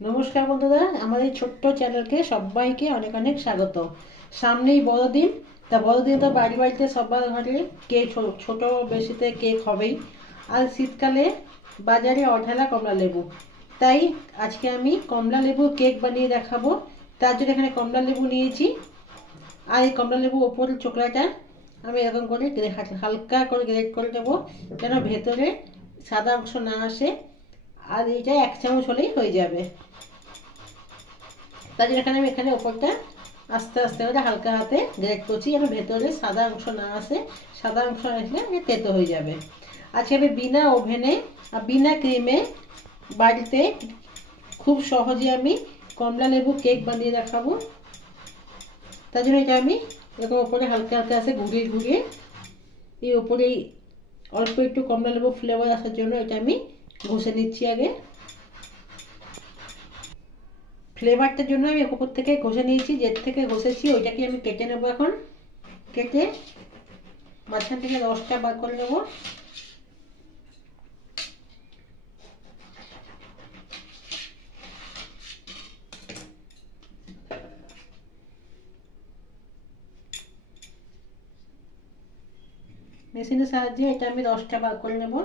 নমস্কার বন্ধুরা, আমার এই ছোট্ট চ্যানেলকে সবাইকে অনেক অনেক স্বাগত। সামনেই বড়দিন, তা বড়দিন তো বাড়ি বাড়িতে সবার ঘরে কেক, ছোট বেশিতে কেক হবেই। আর শীতকালে বাজারে অঢেলা কমলা লেবু, তাই আজকে আমি কমলা লেবু কেক বানিয়ে দেখাবো। তার জন্য এখানে কমলা লেবু নিয়েছি, আর এই কমলা লেবু ওপরের চোকলাটা আমি এরকম করে হালকা করে গ্রেট করে দেবো, যেন ভেতরে সাদা অংশ না আসে। আর এইটা 1 চামচ হলেই হয়ে যাবে। তাই জন্য আমি এখানে ওপরটা আস্তে আস্তে করে হালকা হাতে গ্রেট করছি, যেন ভেতরে সাদা অংশ না আসে। সাদা অংশ আসলে তেতো হয়ে যাবে। আজকে আমি বিনা ওভেনে আর বিনা ক্রিমে বাড়িতে খুব সহজে আমি কমলা লেবু কেক বানিয়ে দেখাবো। তার জন্য এটা আমি এরকম ওপরে হালকা হালকা আছে ঘুরিয়ে ঘুরিয়ে এই ওপরে অল্প একটু কমলা লেবু ফ্লেভার আসার জন্য এটা আমি ঘষে নিচ্ছি আগে। ফ্লেভারটার জন্য আমি উপর থেকে ঘষে নিয়েছি, যে থেকে ঘষেছি ওইটাকে আমি কেটে নেবো। এখন কেটে মাঝখান থেকে রসটা বার করে নেবো। মেশিনের সাহায্যে এটা আমি রসটা বার করে নেব।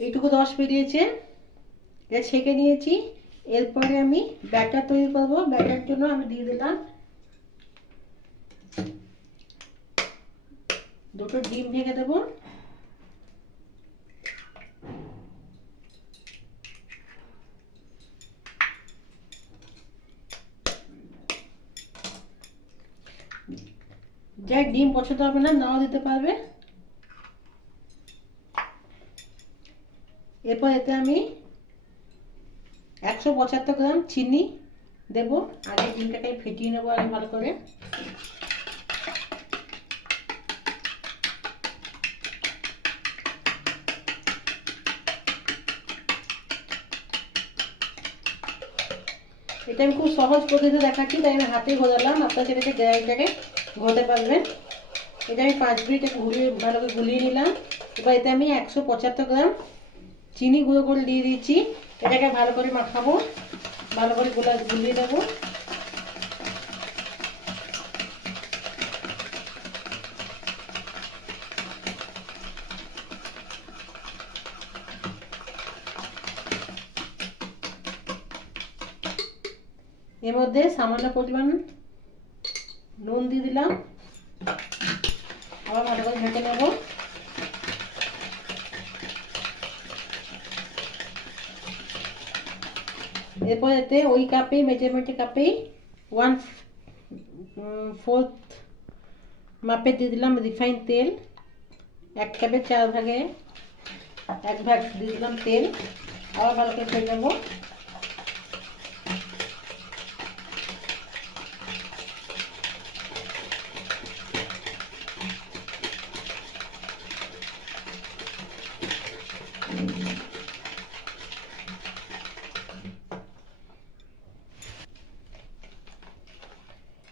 এইটুকু রস বেরিয়েছে, এটা ছেঁকে নিয়েছি। এরপরে আমি ব্যাটার তৈরি করব। ব্যাটার জন্য আমি দিয়ে দিলাম 2টো ডিম, ভেঙে দেবো। যাই ডিম পছন্দ হবে না, নাও দিতে পারবে। এরপর এতে আমি 175 গ্রাম চিনি দেবো। আগে ডিমটাকে ফেটিয়ে নেবো আগে ভালো করে। এটা আমি খুব সহজ পদ্ধতিতে দেখাচ্ছি, তাই আমি হাতে ঘোরালাম। আপনার সেটাকে গ্রাইন্ডারে ঘোরাতে পারবেন। এটা আমি 5 মিনিট ঘুরিয়ে ভালো করে গুলিয়ে নিলাম। এবার এতে আমি 175 গ্রাম চিনি গুঁড়ো করে দিয়ে দিচ্ছি। এটাকে ভালো করে মাখাবো, ভালো করে গুলিয়ে দেবো। এর মধ্যে সামান্য পরিমাণ নুন দিয়ে দিলাম, আবার ভালো করে ঢেকে নেব। এরপর এতে ওই কাপেই, মেজারমেন্টের কাপেই 1/4 মাপে দিয়ে দিলাম রিফাইন তেল। 1 কাপের 4 ভাগে 1 ভাগ দিয়ে দিলাম তেল। আবার ভালো করে ফেলে দেবো।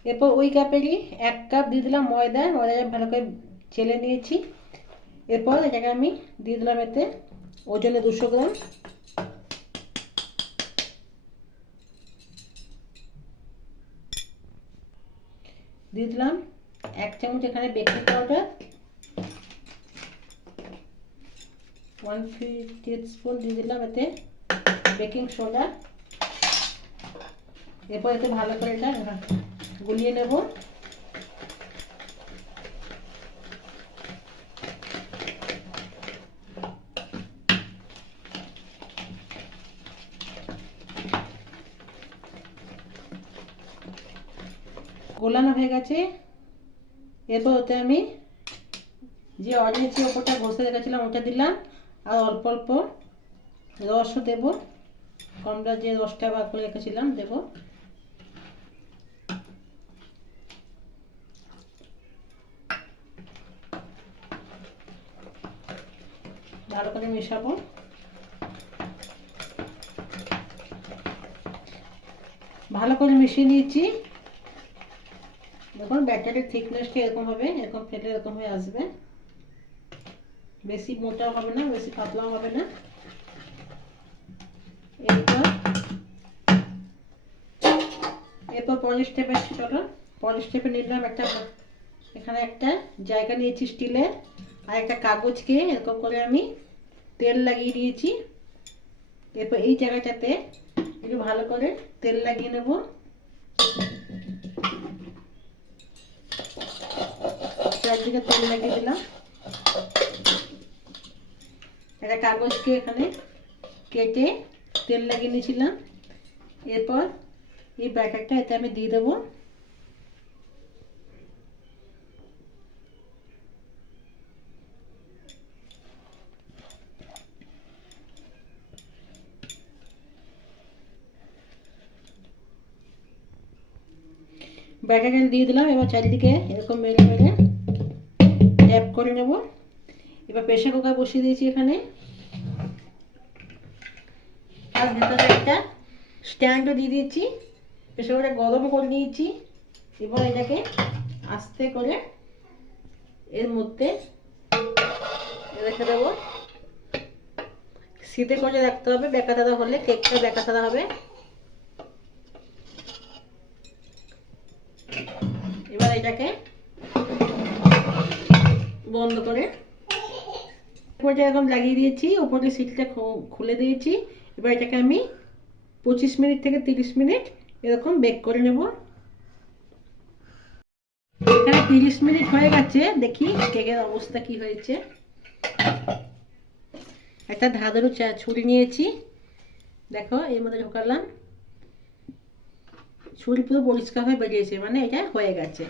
এরপর ওই কাপেরই 1 কাপ দিয়ে দিলাম ময়দা। ময়দাটা ভালো করে চেলে নিয়েছি। এরপর এটাকে আমি দিয়ে দিলাম এতে ওজনে 200 গ্রাম। দিয়ে দিলাম 1 চামচ এখানে বেকিং পাউডার, 1 টিস্পুন দিয়ে দিলাম এতে বেকিং সোডা। এরপর এতে ভালো করে এটা গুলিয়ে নেব। গোলানো হয়ে গেছে। এরপর ওতে আমি যে অরেঞ্জ ওপরটা ঘষে রেখেছিলাম ওটা দিলাম, আর অল্প অল্প রসও দেব। কমলা যে রসটা বার করে রেখেছিলাম দেব। ভালো করে মেশাবো। ভালো করে মিশিয়ে নিয়েছি। দেখুন ব্যাটারের থিকনেসটা এরকম হবে, এরকম ফেটে এরকম হয়ে আসবে। বেশি মোটাও হবে না, বেশি পাতলাও হবে না। এরপর পরের স্টেপে চলো। পরের স্টেপে নিলাম একটা, এখানে একটা জায়গা নিয়েছি স্টিলের, আর একটা কাগজকে এরকম করে আমি তেল লাগিয়ে দিয়েছি। এরপর এই জায়গাটাতে একটু ভালো করে তেল লাগিয়ে নেব। চারদিকে তেল লাগিয়ে দিলাম। একটা কাগজকে এখানে কেটে তেল লাগিয়ে নিয়েছিলাম। এরপর এই ব্যাটারটা এতে আমি দিয়ে দেবো। ব্যাটারটা দিয়ে দিলাম। এবার চারিদিকে এরকম মেরে মেরে ট্যাপ করে নেব। এবার প্রেসার কুকার বসিয়ে দিয়েছি এখানে, আর ভেতরে একটা স্ট্যান্ডও দিয়ে দিয়েছি। প্রেসার কুকারটা গরম করে নিয়েছি। এবার এটাকে আস্তে করে এর মধ্যে রেখে দেবো। সিধে করে রাখতে হবে, বেঁকা হলে কেকটা বেঁকা হবে। এবার এটাকে বন্ধ করে উপরে এরকম লাগিয়ে দিয়েছি, উপরে সিটটা খুলে দিয়েছি। এবার এটাকে আমি 25 মিনিট থেকে 30 মিনিট এরকম বেক করে নেব। এখানে 30 মিনিট হয়ে গেছে, দেখি কেকের অবস্থা কি হয়েছে। একটা ধাঁধারু ছুরি নিয়েছি, দেখো এর মধ্যে ঢোকালাম, ছুরি পুরো পরিষ্কার হয়ে বেরিয়েছে, মানে এটা হয়ে গেছে।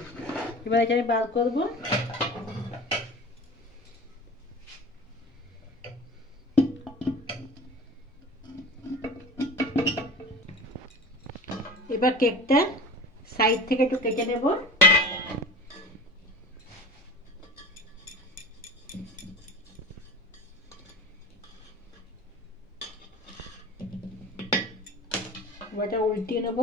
এবার এটা বার করব। এবার কেকটা সাইড থেকে একটু কেটে নেব। এটা উল্টিয়ে নেব।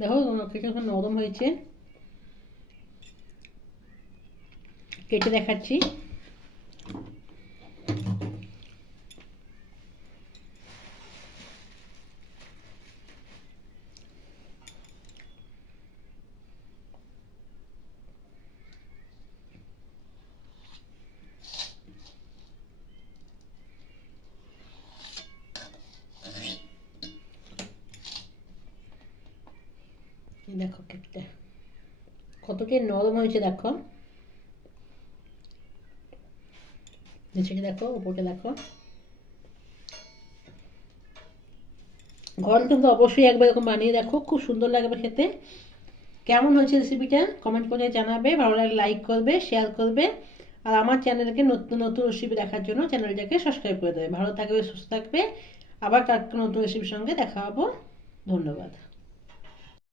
দেখো কেকটা নরম হয়েছে, কেটে দেখাচ্ছি। দেখো কেকটা কতটা নরম হয়েছে, দেখো নিচেটা দেখো, উপরটা দেখো। ঘরে কিন্তু অবশ্যই একবার এরকম বানিয়ে দেখো, খুব সুন্দর লাগবে খেতে। কেমন হয়েছে রেসিপিটা কমেন্ট করে জানাবে, ভালো লাগলে লাইক করবে, শেয়ার করবে, আর আমার চ্যানেলকে নতুন নতুন রেসিপি দেখার জন্য চ্যানেলটাকে সাবস্ক্রাইব করে দেবে। ভালো থাকবে, সুস্থ থাকবে, আবার নতুন রেসিপির সঙ্গে দেখা হবো। ধন্যবাদ।